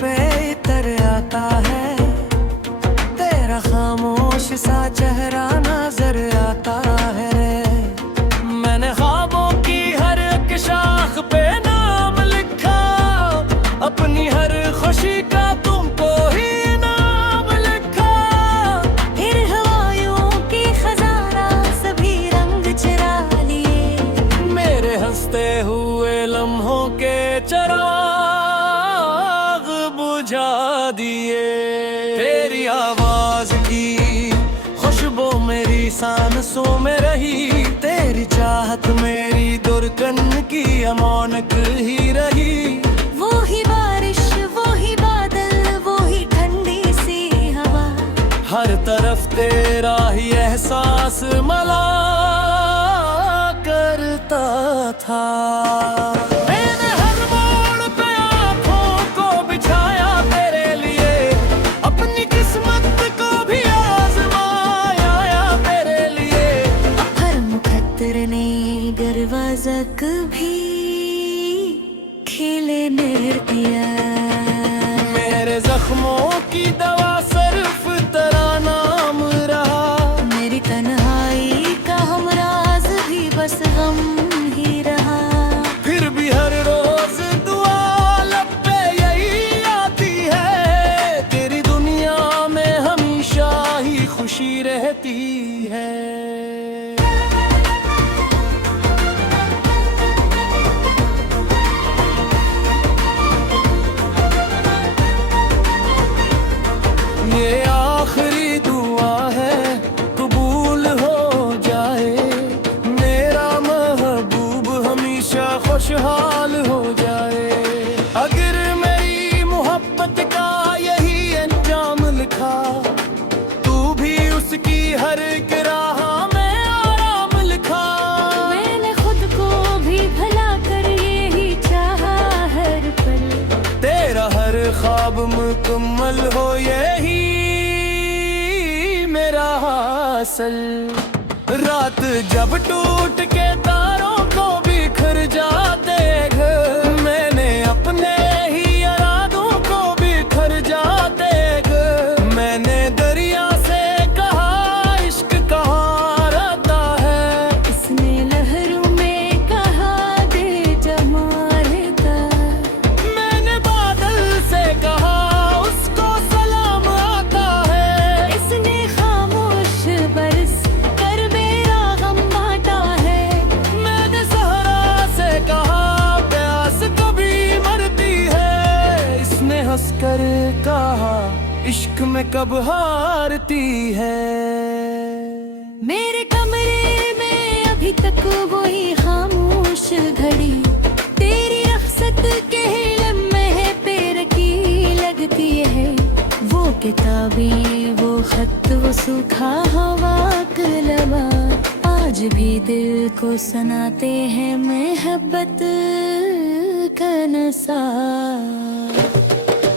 पे इतर आता है, तेरा खामोश सा चेहरा नजर आता है। मैंने ख्वाबों की हर एक शाख पे नाम लिखा, अपनी हर खुशी का तुमको ही नाम लिखा। फिर हवाओं की खजाना सभी रंग चुरा लिए, मेरे हंसते हुए लम्हों के चराग बुझा दिए। तेरी आवाज की खुशबू मेरी सांसों में रही, तेरी चाहत मेरी दुर्गन की अमानत ही रही। वो ही बारिश, वो ही बादल, वो ही ठंडी सी हवा, हर तरफ तेरा ही एहसास मला करता था। मैंने हर मोड़ पे आँखों को बिछाया तेरे लिए, अपनी किस्मत को भी आजमाया तेरे लिए। हर मुकद्दर ने दरवाजा कभी खेले दिया। मेरे जख्मों की दवा सिर्फ तेरा नाम रहा, मेरी तन्हाई का हमराज भी बस गम ही रहा। फिर भी हर रोज दुआ लब पे यही आती है, तेरी दुनिया में हमेशा ही खुशी रहती है। ये आखिरी दुआ है, कबूल हो जाए, मेरा महबूब हमेशा खुशहाल हो जाए। अगर मेरी मोहब्बत का यही अंजाम लिखा, तू भी उसकी हर एक राह में आराम लिखा। मैंने खुद को भी भला कर यही चाहा हर पल, तेरा हर ख्वाब मुकम्मल हो यही मेरा हासिल। रात जब टूट के तारों को बिखर जाते घर, मैंने अपने ही इरादों को बिखर जाते घर। मैंने दरिया से कहा इश्क कहाँ रहता है, इसने लहरों में कहा दे जमा रहता। मैंने बादल से कहा उसको सलाम आता है। इसने खामोश बरस कर मेरा गम बांटा है। मैंने सहरा से कहा प्यास कभी मरती है, इसने हंसकर कहा इश्क में कब हारती है। मेरे कमरे में अभी तक वही खामोश घड़ी, तेरी रख्सत के लम्हे पे रखी लगती है। वो किताबें, वो खत, वो सूखा हवा कलमा, आज भी दिल को सुनाते हैं मोहब्बत का नशा।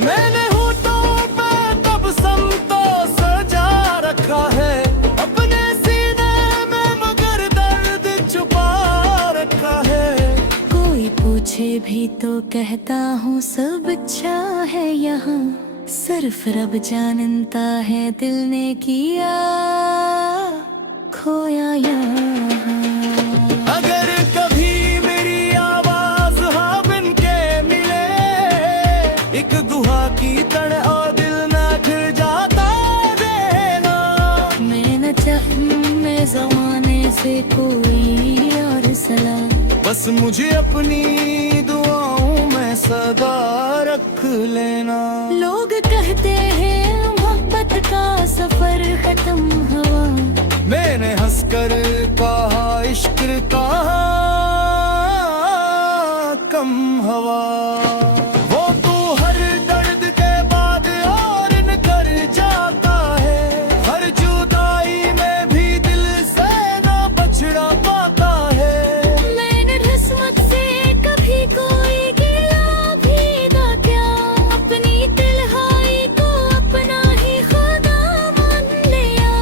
मैंने होठों पे तब समतो सजा रखा है, अपने सीने में मगर दर्द छुपा रखा है। कोई पूछे भी तो कहता हूँ सब अच्छा है यहाँ, सिर्फ रब जानता है दिल ने किया खोया यहाँ। अगर कभी मेरी आवाज हाँ बन के मिले, एक गुहा की तड़ और दिल ना खिल जाता देना। मैं न चाहूँ ज़माने से कोई और सलाह, बस मुझे अपनी दुआओं में सदा रख लेना। लोग कहते हैं मोहब्बत का सफर खत्म हुआ, मैंने हंसकर कहा इश्क कहाँ कम हवा। वो तू हर दर्द के बाद और न कर जाता है, हर जुदाई में भी दिल से ना बछड़ा पाता है। मैंने किस्मत से कभी कोई गिला भी ना क्या, अपनी तन्हाई को अपना ही खुदा मान लिया।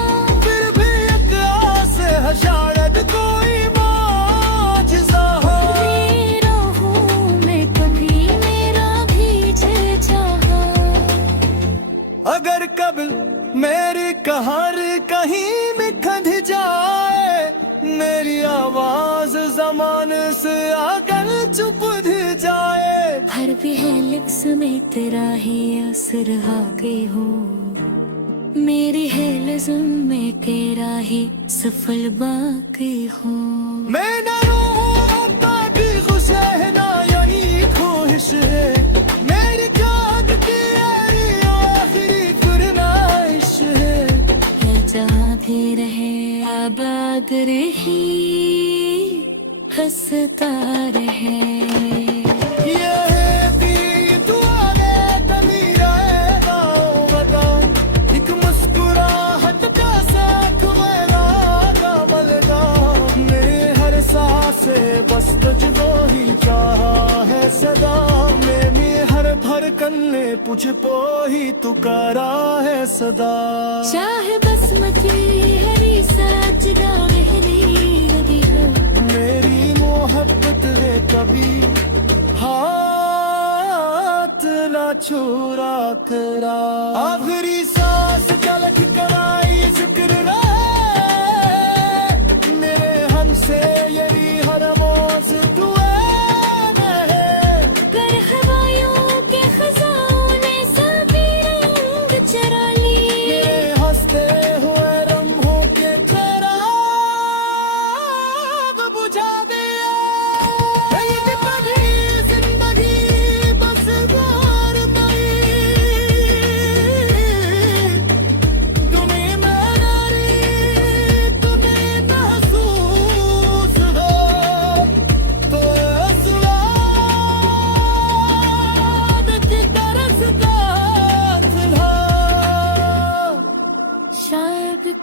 फिर भी एक आस है शायद कोई मौजज़ा कल चुप जाए। हर भी है लिप्स में तेरा ही असर आगे हो, मेरी है लज़्म में तेरा ही सफल बाकी हो। मैं न रोता भी खुश है ना यही ख्वाहिश है, मेरी जाग की आखिरी फरमाइश है। जहाँ भी रहे आबाद रही, हंसता रहे। बस तुझको ही चाहा है सदा, मैंने हर धड़कन ने तुझको ही तुकारा है सदा। चाहे बसमती हरी साजना रहने लगी हो, मेरी मोहब्बत है कभी हाथ ना छुरा तेरा। आखिरी सांस तलक कराई जिक्र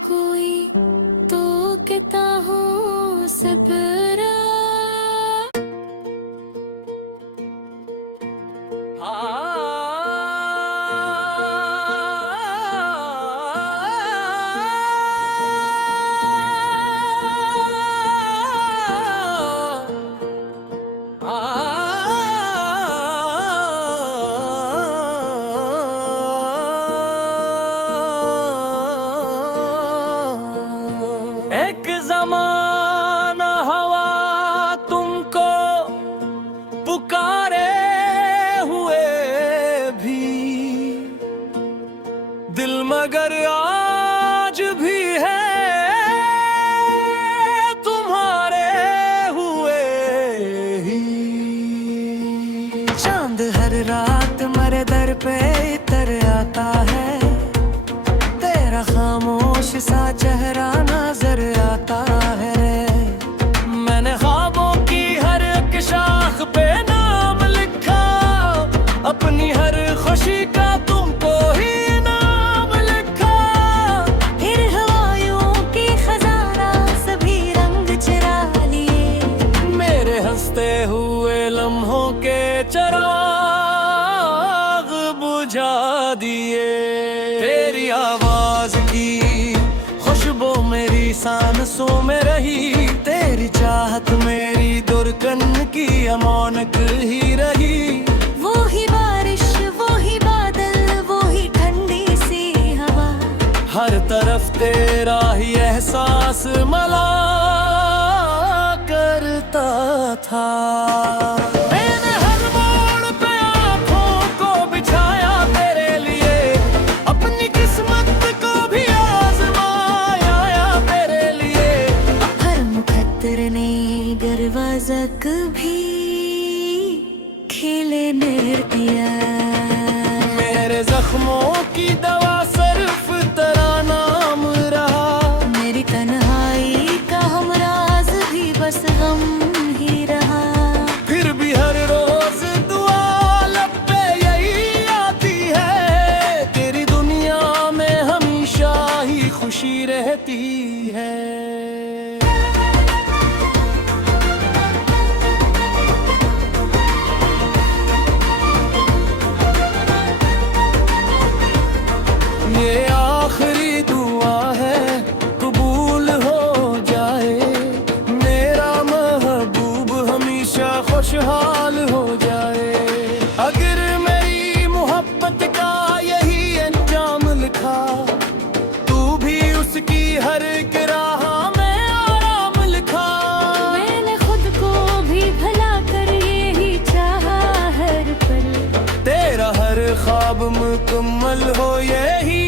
कोई तो कहता हो सबरा। एक ज़माना हवा तुमको पुकारे हुए भी, दिल मगर आज भी है तुम्हारे हुए ही। चांद हर रात मेरे दर पे इतर आता है, तेरा खामोश सा चेहरा नजर आता है। मैंने ख्वाबों की हर एक शाख पे नाम लिखा, अपनी हर खुशी का तुमको ही नाम लिखा। फिर हवाओं की खजाना सभी रंग चुरा लिए, मेरे हंसते हुए लम्हों के चराग बुझा दिए। तेरी आवाज की खुशबू मेरी सांसों में रही, तेरी चाहत मेरी दुर्गन की अमानत ही रही। वो ही बारिश वो ही बादल वो ही ठंडी सी हवा, हर तरफ तेरा ही एहसास मला करता था। मैंने हर मोड़ पे आँखों को बिछाया तेरे लिए, अपनी किस्मत को भी आजमाया तेरे लिए। हर मुकद्दर ने दरवाजा कभी खेले नहीं दिया। मेरे जख्मों की दवा सिर्फ तेरा नाम रहा, मेरी तन्हाई का हमराज भी बस गम ही रहा। फिर भी हर रोज दुआ लब पे यही आती है, तेरी दुनिया में हमेशा ही खुशी रहती है। ये आखिरी दुआ है कबूल हो जाए, मेरा महबूब हमेशा खुशहाल हो जाए। अगर मेरी मोहब्बत का यही अंजाम लिखा, तू भी उसकी हर एक राह में आराम लिखा। मैंने खुद को भी भला कर अब मुकम्मल हो यही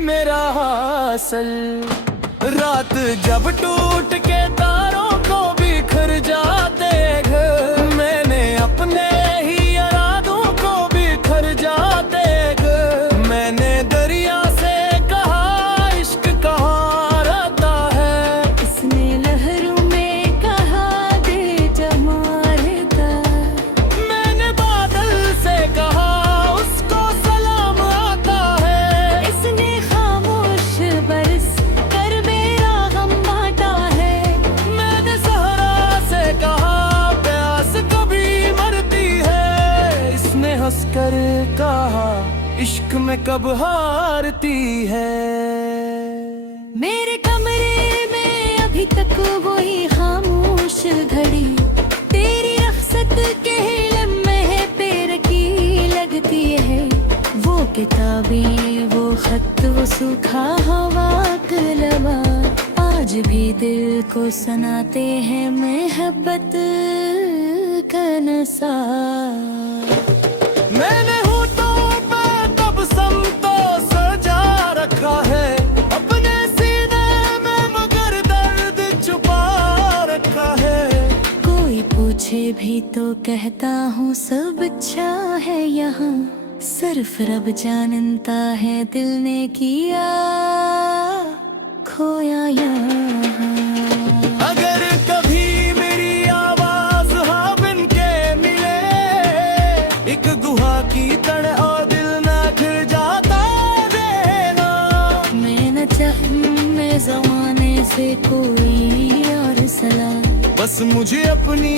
मेरा हासिल। रात जब टूट के तारों को बिखर जाते घर, मैंने अपने ही इरादों को बिखर जाते घर। मैंने दरिया से कहा इश्क कहाँ रहता है, इसने लहरों में कहा दे जमा रहता। मैंने बादल से कहा उसको सलाम आता है, इसने खामोश बरस कर मेरा गम बांटा है। मैंने सहरा से कहा प्यास कभी मरती है, इसने हंसकर कहा इश्क में कब हारती है। मेरे कमरे में अभी तक वही खामोश घड़ी, तेरी रख्सत के लम्हे पे रखी लगती है। वो किताबें वो खत वो सूखा हवा कलमा, आज भी दिल को सुनाते हैं मोहब्बत का नशा। मैंने होठों पे तब समतो सजा रखा है, अपने सीने में मगर दर्द छुपा रखा है। कोई पूछे भी तो कहता हूँ सब अच्छा है यहाँ, सिर्फ रब जानता है दिल ने किया खोया यहाँ। अगर कभी मेरी आवाज हाँ बिन के मिले, एक गुहा की तरह और दिल ना खिल जाता देना। मैं न चाहूँ ज़माने से कोई और सलाह, बस मुझे अपनी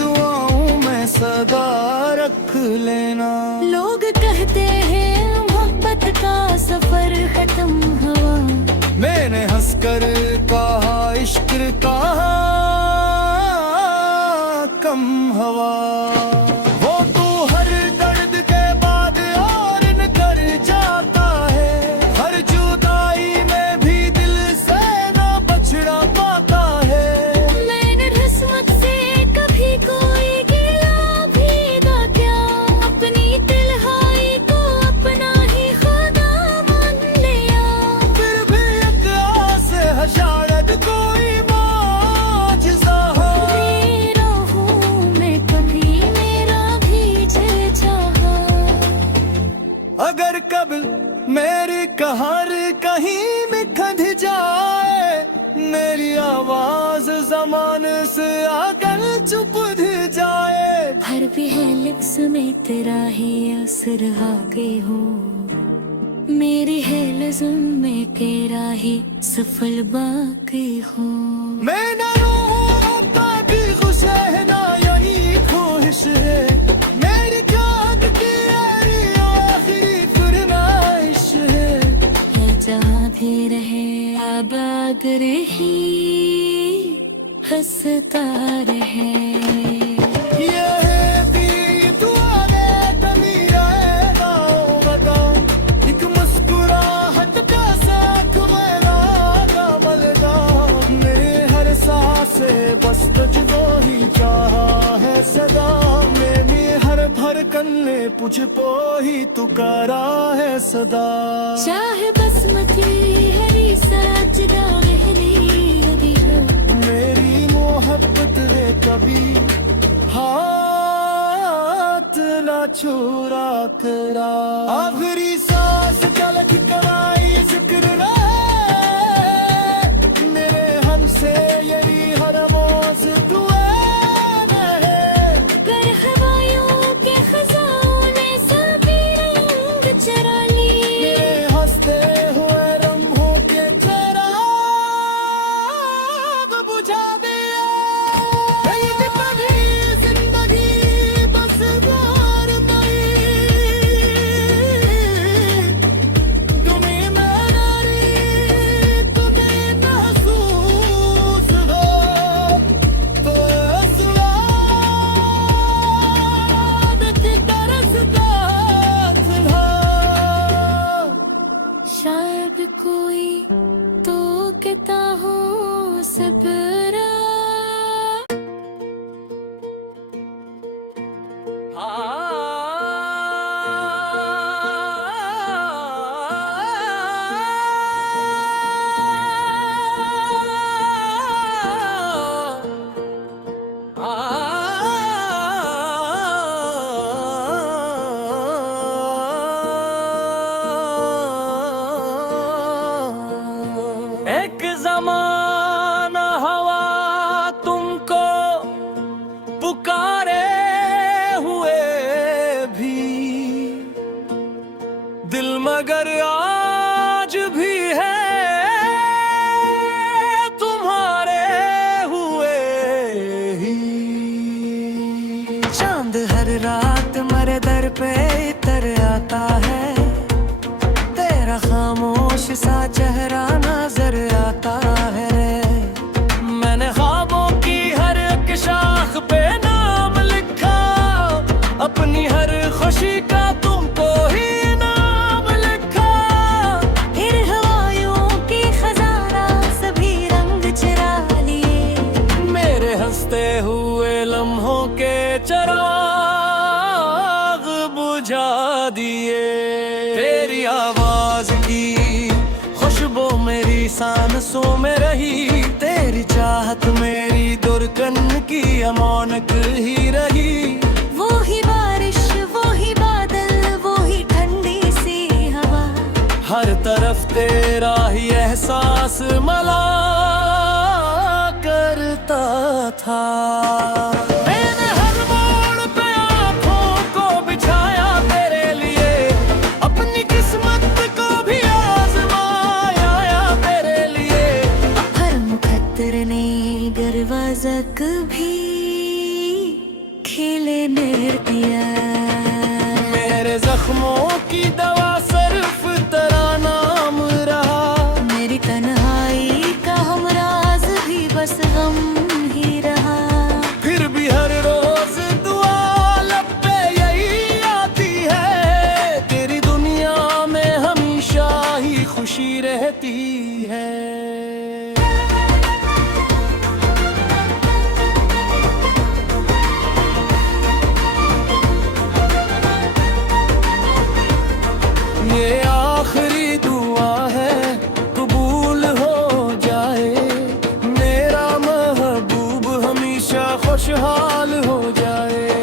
दुआओं में सदा रख लेना। लोग कहते हैं मोहब्बत का सफर खत्म हुआ, मैंने हंसकर कहा इश्क कहा कम हवा। वो तू हर दर्द के बाद और न कर जाता है, हर जुदाई में भी दिल से ना बछड़ा पाता है। मैंने किस्मत से कभी कोई गिला भी ना क्या, अपनी तन्हाई को अपना ही खुदा मान लिया। फिर भी एक आस है शायद कोई मौजज़ा हो, मेरा हूँ मैं कभी मेरा भी जी चाहा। अगर कभी मेरी कहार कहीं में खंध जाए, मेरी आवाज जमाने से आकर चुप जाए। हर भी है लिप्स में तेरा ही असर आगे हो, मेरी है लज़्म में तेरा ही सफल बाकी हो। मैं न रोऊं भी खुश है ना यही ख्वाहिश है, मेरी जान की यारी आखिरी फरमाइश है। है जहाँ भी रहे आबाद रही हंसता रहे। ये है भी दुआ में कमी रहेगा वदा, एक मुस्कुराहट का साथ मेरा कमलगा। मेरे हर सांस से बस तुझको ही चाहा है सदा, मेरी हर धड़कन ने तुझको ही तुकारा है सदा। चाहे बसमती हरी सजदा रहने लगी हो, मेरी मोहब्बत है कभी हाथ ना छुरा करा। आखिरी सांस तलक कराई जिक्र रहे, मेरे हमसे यही हर मौज दुआ रहे। कर हवायों के खजानों ने सभी रंग चरा लिए, मेरे हंसते हुए लम्हों के चेहरा बुझा दिया। मेरी कभी जिंदगी बस बार नहीं, रात मेरे दर पे इतर आता है, तेरा खामोश सा चेहरा नजर आता है। मैंने ख्वाबों की हर एक शाख पे नाम लिखा, अपनी हर खुशी का तुमको ही नाम लिखा। फिर हवाओं की खजाना सभी रंग चुरा लिए, मेरे हंसते हुए लम्हों के चराग बुझा दिए। तेरी आवाज की खुशबू मेरी सांसों में रही, तेरी चाहत मेरी दुर्गन की अमानक ही रही। वो ही बारिश, वो ही बादल, वो ही ठंडी सी हवा, हर तरफ तेरा ही एहसास मला करता था। मैंने हर मोड़ पे आँखों को बिछाया तेरे लिए, अपनी किस्मत को भी आजमाया तेरे लिए। हर मुकद्दर ने दरवाज़ा भी खेले दिया। मेरे जख्मों की दवा सिर्फ तेरा नाम रहा, मेरी तन्हाई का हमराज भी बस गम ही रहा। फिर भी हर रोज दुआ लब पे यही आती है, तेरी दुनिया में हमेशा ही खुशी रहती है। ये आखिरी दुआ है, कबूल हो जाए, मेरा महबूब हमेशा खुशहाल हो जाए।